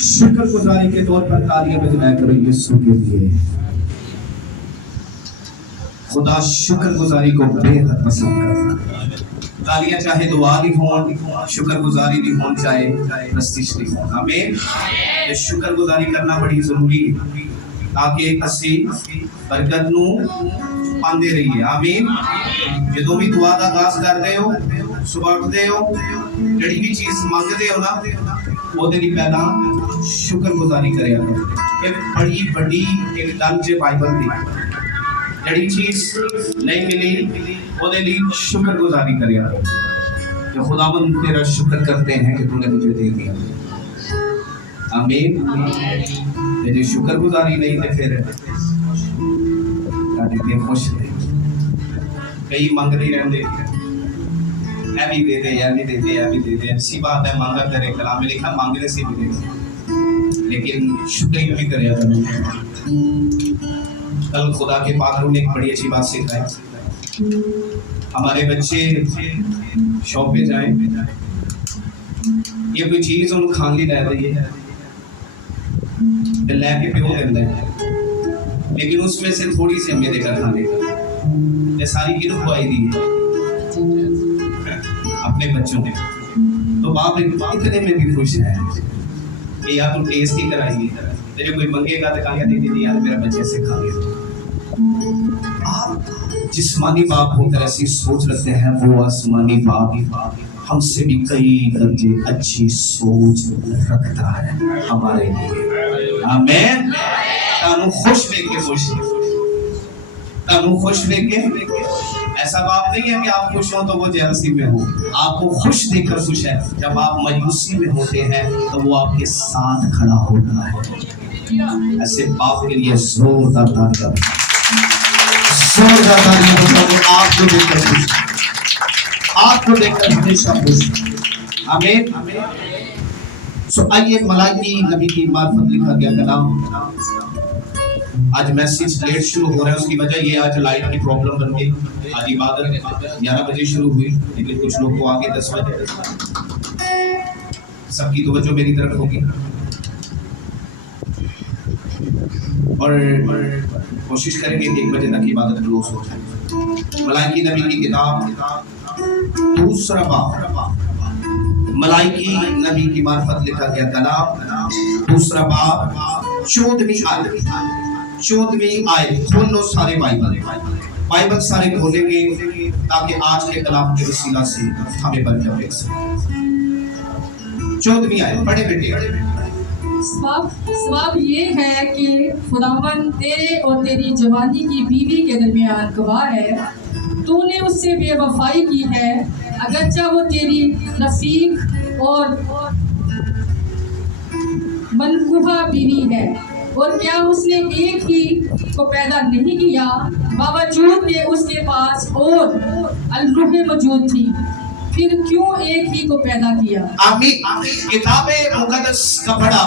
शुक्रगुजारी के तौर पर तालियां बजाया करो यीशु के लिए। खुदा शुक्रगुजारी को बेहद पसंद करता है। तालियां चाहे दुआ दी हो, शुक्रगुजारी दी हो, चाहे प्रस्तिश दी हो। आमीन। ये शुक्रगुजारी करना बड़ी जरूरी है ताकि असी बरकत नू पांदे रहिए। आमीन। जो भी दुआ दा आगाज करदे हो, सुबह उठदे हो, जड़ी भी चीज मांगदे हो ना, ओदे दी पहला शुक्रगुजारी करया करो। ये बड़ी बड़ी एक गल जे बाइबल दी। जड़ी चीज नहीं मिली ओदे ली शुक्रगुजारी करया करो। जो खुदावंद तेरा शुक्र करते हैं कि तूने मुझे दे दिया। आमीन। यदि शुक्रगुजारी नहीं तो फिर कभी खुश नहीं। कई मंगते रहते, ऐ भी दे दे, ऐ भी दे दे, ऐ भी दे दे। अच्छी बात है, मांगा तेरे कलाम में लिखा मांगने से मिलेगा, लेकिन शुक्र भी करे। कल खुदा के पात्रों ने एक बड़ी अच्छी बात सिखाई। हमारे बच्चे शॉप पे जाए, ये कोई चीज उन्हें खाने ली लै रही है, लैके प्यो देता है, लेकिन उसमें से थोड़ी सी हमें देकर खाने का। ये सारी किलो खुआई दी है अपने बच्चों ने, तो बाप इतने में भी खुश है कि यार तुम टेस्ट ही कराएंगे। तेरे कोई मंगेगा तो कहेगा दीदी यार मेरा बच्चे से खा गया। आप जिस्मानी बाप होकर ऐसी सोच रखते हैं, वो आसमानी बाप हमसे भी कई दर्जे अच्छी सोच रखता है हमारे लिए। आमीन। तानू खुश देके खुश, तानू खुश देके। ऐसा बाप नहीं है कि आप खुश हो तो वो जेलसी में हो, आपको खुश देखकर खुश है। जब आप मायूसी में होते हैं तो वो आपके साथ खड़ा होता है। ऐसे बाप के लिए जोरदार तालियां, जोरदार तालियां। आपको देखकर खुश, आपको देखकर हमेशा खुश। आमीन। सो आइए मलाकी नबी की मार्फत लिखा गया कलाम। आज मैसेज लेट शुरू हो रहा है, उसकी वजह ये आज लाइट की प्रॉब्लम बन गई। आज इबादत 11 बजे शुरू हुई, लेकिन कुछ लोग को आगे 10 बजे। सबकी तवज्जो मेरी तरफ होगी और कोशिश करेंगे 1 बजे तक इबादत क्लोज हो जाए। मलाकी नबी की किताब दूसरा बाब, मलाकी नबी की मार्फत लिखा गया कलाम दूसरा बाब 14वीं आयत। खोलो सारे बाइबल सारे खोलेंगे ताकि आज के कलाम के वसीला से हमें बरकत मिल सके। 14वीं आयत पढ़े बेटे। सवाब ये है कि खुदावन तेरे और तेरी जवानी की बीवी के दरमियान गवाह है। तूने उससे बेवफाई की है, अगरचा वो तेरी रफीक और मनकुहा बीवी है। और क्या उसने एक ही को पैदा नहीं किया, बावजूद के उसके पास और अलरूह मौजूद थी, फिर क्यों एक ही को पैदा किया। आमीन। किताबे मुकद्दस का पढ़ा,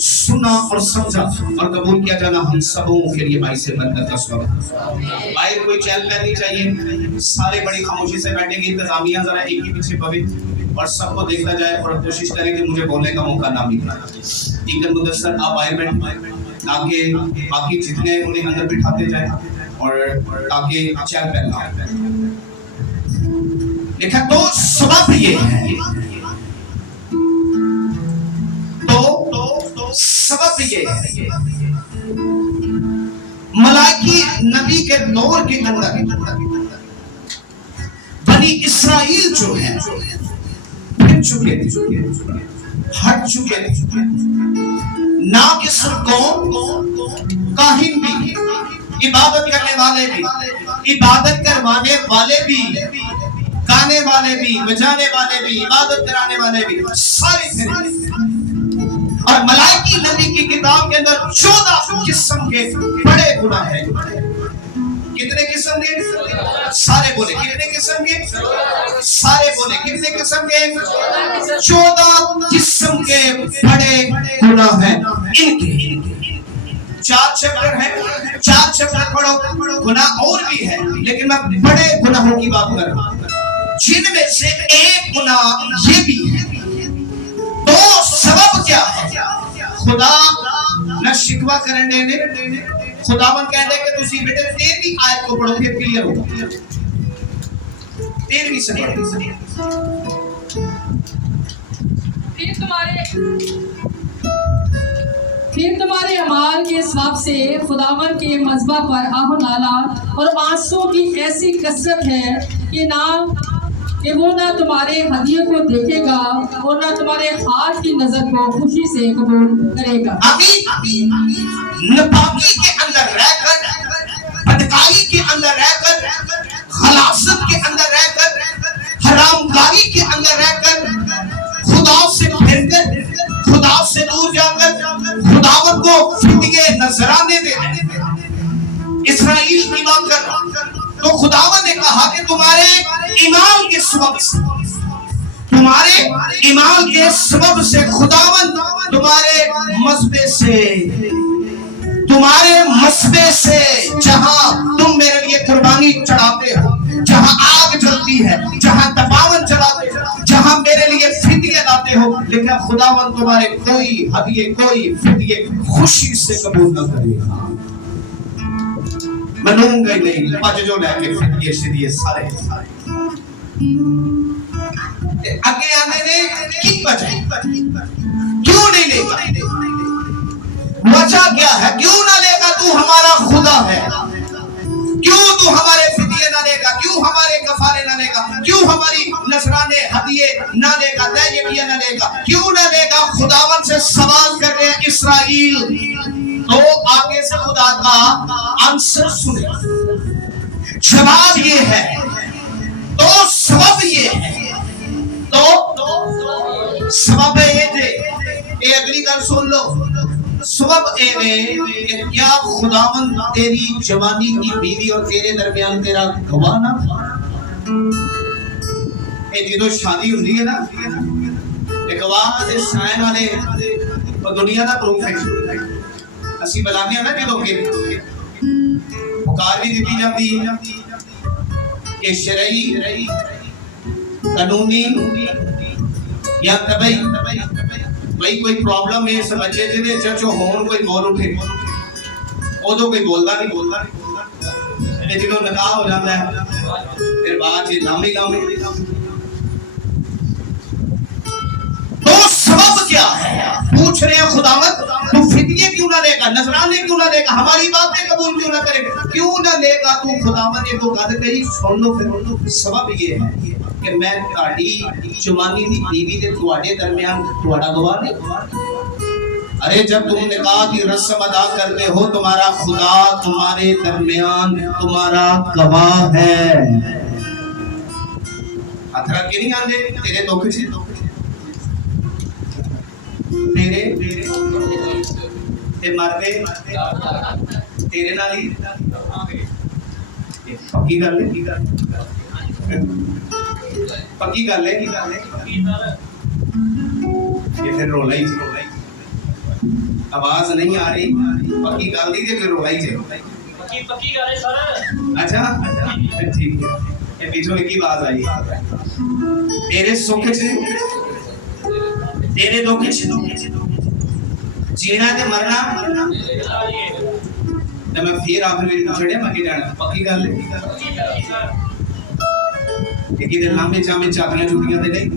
सुना और समझा और कबूल किया जाना हम सबों के लिए भाई से बरकत का सबब। भाई कोई चैल नहीं चाहिए, सारे बड़ी खामोशी से बैठेंगे। इंतजामिया जरा एक ही पीछे पवे और सबको देखा जाए और कोशिश करें कि मुझे बोलने का मौका ना मिले। ठीक है मुदस्सर, आप आए बैठ ताकि बाकी जितने उन्हें अंदर बिठाते जाए और ताकि चैल पहना लिखा। तो सबब ये है, तो सबब ये है, मलाकी नबी के दौर के अंदर बनी इसराइल जो है फिर चुके थे, हट चुके थे। ना कि सिर्फ कौम, काहिन भी, इबादत करने वाले भी, इबादत करवाने वाले भी, गाने वाले भी, बजाने वाले भी, इबादत कराने वाले भी, सारे थे। और मलाकी नबी की किताब के अंदर 14 किस्म के बड़े गुनाह हैं। कितने किस्म के? सारे बोले कितने किस्म के? सारे बोले कितने किस्म के? 14 किस्म के बड़े गुनाह हैं। इनके 4 चैप्टर हैं, 4 चैप्टर पढ़ो। गुनाह और भी है, लेकिन मैं बड़े गुनाहों की बात कर रहा हूं, जिनमें से एक गुनाह ये भी है। तो सबब क्या है? खुदा ना शिकवा करने ने खुदावन कहते कि तुसी बेटे 13वीं आयत को पढ़ो फिर क्लियर होगा। 13वीं से फिर तुम्हारे अमाल के हिसाब से खुदावन के मज़बा पर आहो नाला और आंसू की ऐसी कसरत है कि वो ना तुम्हारे हदिये को देखेगा और ना तुम्हारे हाथ की नजर को खुशी से कबूल करेगा। नापाकी के अंदर रहकर, बदकारी के अंदर रहकर, खलासत के अंदर रहकर, हरामगारी के अंदर रहकर, खुदा से फिरकर, खुदा से दूर जाकर खुदावन को फिदिये नजराने दे इस्राएल की बात कर रहा। तो खुदावन ने कहा कि तुम्हारे ईमान के सबब से, तुम्हारे ईमान के सबब से खुदावन तुम्हारे मसबे से जहां तुम मेरे लिए कुर्बानी चढ़ाते हो, जहां आग जलती है, जहां तपावन चलाते हो, जहां मेरे लिए फिदिये लाते हो, लेकिन खुदावन तुम्हारे कोई हदिये, कोई फिदिये खुशी से कबूल न करेगा। मनूंगा ही नहीं, आज जो लेके फिदिये शिदिये सारे आगे आने ने की वजह, क्यों नहीं लेगा? वजह क्या है? क्यों ना लेगा? तू हमारा खुदा है, क्यों तू हमारे फिदिये ना लेगा? क्यों हमारे कफारे ना लेगा? क्यों हमारी नजराने हदिये ना लेगा? तैयबिया ना लेगा? क्यों ना लेगा? खुदावन से सवाल कर रहे हैं इस्राएल। तो आगे से खुदा का आंसर सुने, जवाब ये है, तो सबब ये है, तो सबब ये थे। ये अगली गल सुन लो, सबब ये क्या खुदावन तेरी जवानी की बीवी और तेरे दरमियान तेरा गवाह ना था? जो शादी होती है ना, गवाह दे साइन वाले दुनिया का प्रूफ है। ਅਸੀਂ ਬਲਾਨੇ ਨਾ ਜਦੋਂ ਕਿ ਪੁਕਾਰ ਵੀ ਦਿੱਤੀ ਜਾਂਦੀ ਹੈ ਕਿ ਸ਼ਰਈ ਕਾਨੂੰਨੀ ਜਾਂ ਤਬਈ भाई कोई प्रॉब्लम है इस बच्चे ਜਿਹਦੇ ਚ ਹੋਣ ਕੋਈ ਬੋਲ ਉਠੇ ਉਦੋਂ ਕੋਈ ਬੋਲਦਾ ਨਹੀਂ ਤੇ ਜਦੋਂ ਨਿਕਾਹ ਹੋ ਜਾਂਦਾ ਹੈ ਫਿਰ ਬਾਅਦ ਚ ਲਾਮੀ तो सबब क्या है? पूछ रहे हैं खुदावंद, तू फिदिये क्यों ना लेगा, नजराने क्यों ना लेगा, हमारी बातें कबूल क्यों ना करेगा, क्यों ना लेगा तू? खुदावंद ने तो गल कही, सुन लो फिर। सबब ये है कि मैं तुम्हारी जवानी दी बीवी दे तुम्हारे दरमियान तुम्हारा गवाह नहीं। अरे जब तुम निकाह की रस्म अदा करते हो, तुम्हारा खुदा तुम्हारे दरमियान तुम्हारा गवाह है। हथरा के नहीं आंदे तेरे दुख से, तेरे ते मरदे तेरे नाल ही पक्की गल है, पक्की गल है। ये फिर रोला ही आवाज नहीं आ रही, पक्की गल दी फिर रोला ही पक्की गल है सर। अच्छा ठीक है, ये पीछे की आवाज आई, तेरे सुख से तेरे दुख जीना ते मरना ते मैं फिर आखिर में छड़े मकी जाना। पक्की गल है कि किधर लांबे चामे चाकलियां चुटियां ते नहीं।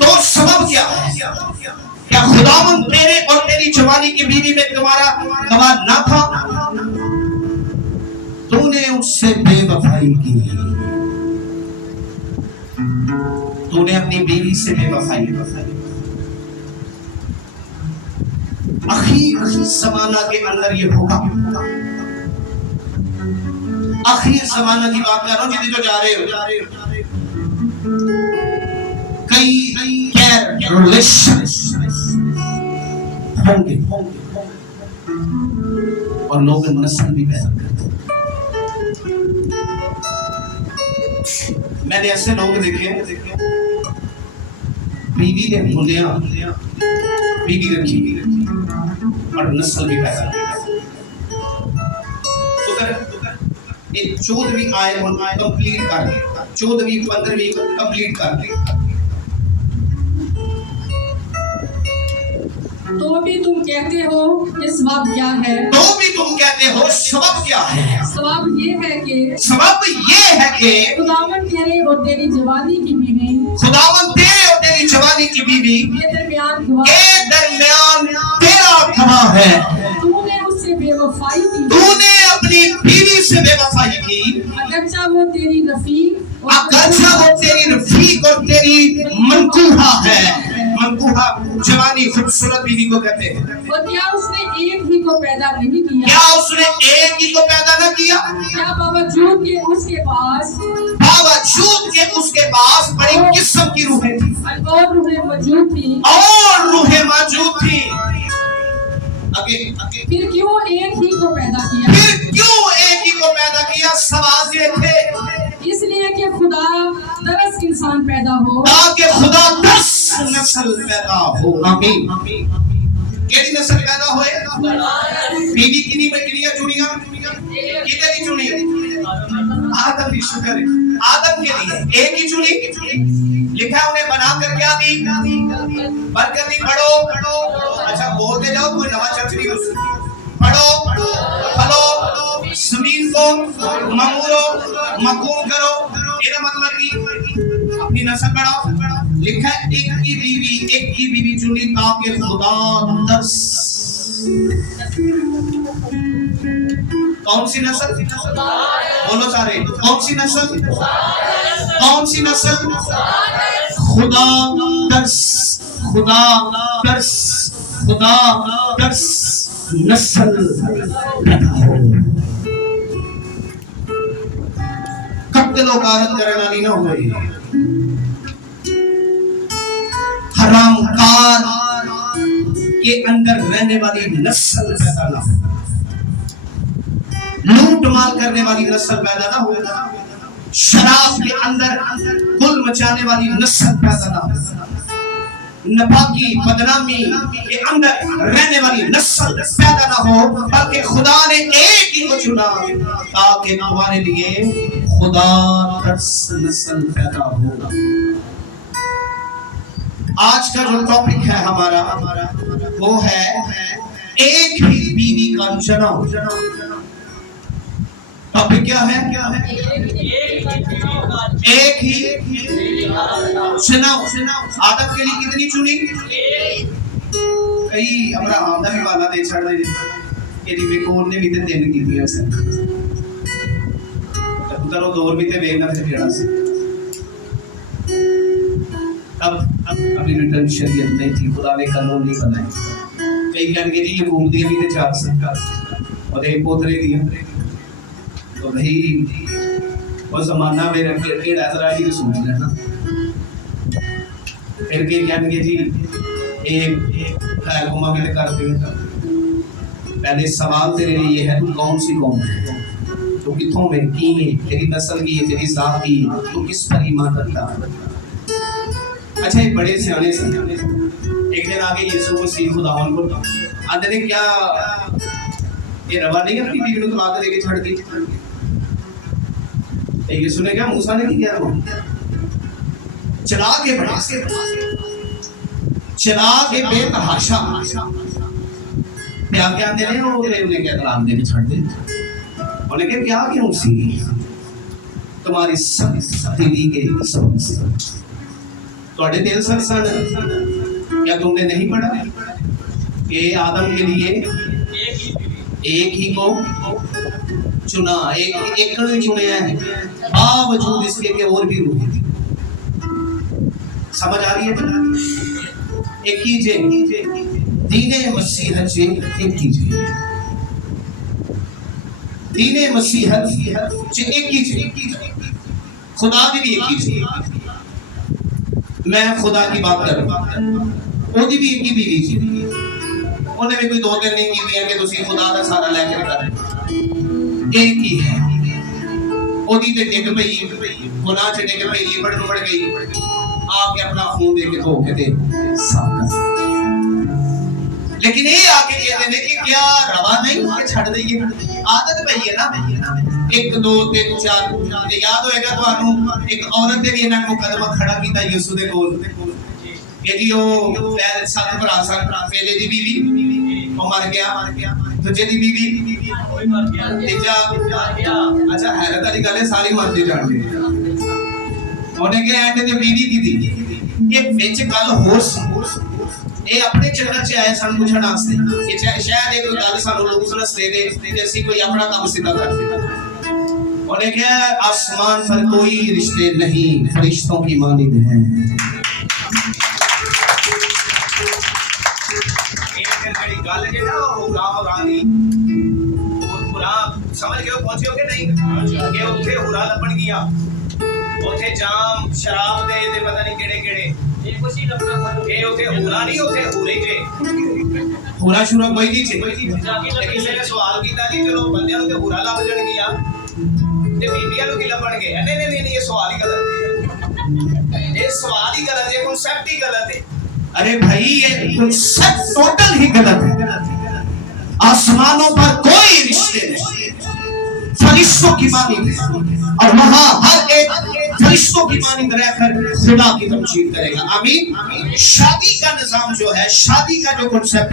तो सबब क्या है? क्या खुदावन तेरे और तेरी जवानी की बीवी में तुम्हारा गवाह ना था? तूने उससे बेवफाई की, तूने अपनी बीवी से बेवफाई। आखिर जमाना के अंदर ये होगा, आखिर जमाना की बात कर रहा हूं, जिधर जो जा रहे हो कई रिलेशन होंगे और लोग नस्ल भी पैदा करते। मैंने ऐसे लोग देखे बीवी ने भूलिया बीवी रखी और नस्ल भी पैदा की। 14वीं आयत कंप्लीट कर ली, 14वीं 15वीं कंप्लीट कर ली। तो भी तुम कहते हो कि सवाब क्या है? तो भी तुम कहते हो सबब क्या है? सवाब ये है कि सबब ये है कि खुदावन तेरे और तेरी जवानी की बीवी खुदावन तेरे और तेरी जवानी की बीवी के दरमियान गवाह के दरमियान तेरा गवाह है। तूने उससे बेवफाई की, तूने अपनी बीवी से बेवफाई की, अगरचा वो तेरी रफीक अगरचा वो तेरी रफीक और तेरी मनकूहा है। मनकूहा जवानी खूबसूरत बीवी को कहते हैं। और क्या उसने एक ही को पैदा नहीं किया? क्या उसने एक ही को पैदा न किया? क्या बावजूद के उसके पास बड़ी किस्म की रूहें थी और रूहें मौजूद थी और रूहें मौजूद थी। फिर क्यों एक ही को पैदा किया? फिर क्यों एक ही को पैदा किया? सवाल ये थे इसलिए कि खुदा 10 इंसान पैदा हो, ताकि खुदा 10 नस्ल पैदा हो। आमीन। केड़ी नस्ल पैदा होए? बीवी किनी में किनिया चुनिया? कितने की चुनी? आदम की शुक्र है। आदम के लिए एक ही चुनी। लिखा उन्हें बनाकर क्या दी? बरकत दी। पढ़ो। अच्छा बोलते जाओ, कोई नवा चर्च नहीं घुस। पढ़ो, फलो, जमीन को ममूरो, मकूम करो। ਇਹਦਾ मतलब कि अपनी नस्ल बढ़ाओ। लिखा है एक की बीवी चुनी ताकि खुदा 10। कौन सी नस्ल? बोलो सारे, कौन सी नस्ल? कौन सी नस्ल? खुदा 10 नस्ल पैदा हो। कत्ल गारत करने वाली ना होए, हरामकार के अंदर रहने वाली नस्ल पैदा ना हो, लूट माल करने वाली नस्ल पैदा ना हो, शराब के अंदर गुल मचाने वाली नस्ल पैदा ना हो, नपाकी बदनामी के अंदर रहने वाली नस्ल पैदा ना हो, बल्कि खुदा ने एक ही को चुना ताकि हमारे लिए खुदा 10 नस्ल पैदा हो। आज का जो टॉपिक है हमारा वो है एक ही बीवी का जन्म। टॉपिक क्या है? एक ही जन्म। आदम के लिए कितनी चुनी? कई हमारा आमदा भी वाला दे छड़ दे कि जी बेकोर ने भी ते 3 की दिया से उधर दौर भी ते वेखना फिर केड़ा से। अब अभी रिटर्न शरीयत नहीं थी, खुदा ने कानून नहीं बनाए। कई कहने जी ये घूम दिया भी ते 4 सरकार और एक पोतरे दिया तो भाई वो जमाना मेरे केड़ा जरा ही सोच लेना। फिर के कहने जी एक खैर घुमा के कर दिया। पहले सवाल तेरे लिए ये है, तू कौन सी कौम है, तू किथों में की है, तेरी नस्ल की है, तेरी जात की, तू किस पर ईमान रखता है। अच्छा ये बड़े सियाने से एक दिन आगे यीशु मसीह खुदावन को आंदे ने क्या ये रवा नहीं अपनी बीवी को तलाक देके छड़ दी। यीशु ने क्या मूसा ने किया? चला के बड़ा चला के बेतहाशा क्या क्या दे रहे हो उन्हें क्या तलाक देके छड़ दे। उन्हें क्या क्या क्यों सी तुम्हारी सब दिली के सब थोड़े दिल सन क्या तुमने नहीं पढ़ा कि आदम के लिए एक ही को चुना, एक चुने हैं बावजूद इसके के और भी रूह थी। समझ आ रही है? एक कीजिए दीने मसीह से एक कीजिए, दीने मसीह से एक कीजिए, खुदा की भी एक कीजिए। मैं खुदा की बात कर रहा हूं, ओदी भी एक ही बीवी सी, उन्हें भी कोई 2 दिन नहीं की कि तुसी खुदा का सारा लेके कर, एक ही है। ओदी ते डिग पई गुनाह च डिग पई बढ़ गई, आके अपना खून दे के धो के दे साफ कर। लेकिन ये आके कहते हैं कि क्या रवा नहीं कि छड़ दईए, आदत पई है ना 1 2 3 4 याद होएगा ਤੁਹਾਨੂੰ एक औरत ने भी इन्हां मुकदमा खड़ा कीता यीशु दे कोल कि जी वो 7 भरा सन, पहले दी बीवी वो मर गया, दूजे दी बीवी तीजा, अच्छा हैरत वाली गल है सारी मरते जाते उन्हें क्या एंड ते बीवी की दी ये विच गल होर सी ये अपने चक्कर च आए सन पुछण वास्ते कि शायद ये कोई गल सानू लोग दसदे ने ते असीं कोई अपना काम सीधा कर देना। उन्हें क्या आसमान पर कोई रिश्ते नहीं फरिश्तों की मानिंद है। गल जे ना रानी पूरा समझ गए पहुंचे हो कि नहीं कि उत्थे हुरा लभण गया उत्थे जाम शराब दे ते पता नहीं केड़े केड़े ये कुछ ही लभना ये उत्थे हुरा नहीं उत्थे हुरे जे हुरा शुरा कोई नहीं थे लेकिन किसी ने सवाल कीता जी चलो बंदे नु ते हुरा लभ जण गया ते बीबियां नु की लभण गए नहीं नहीं नहीं ये सवाल ही गलत है ये सवाल ही गलत है कांसेप्ट ही गलत है। अरे भाई ये कांसेप्ट टोटल ही गलत है। आसमानों पर कोई रिश्ते नहीं फरिश्तों की मानिंद और वहां हर एक फरिश्तों की मानिंद रहकर खुदा की तमजीद करेगा। आमीन। शादी का निजाम जो है शादी का जो कांसेप्ट है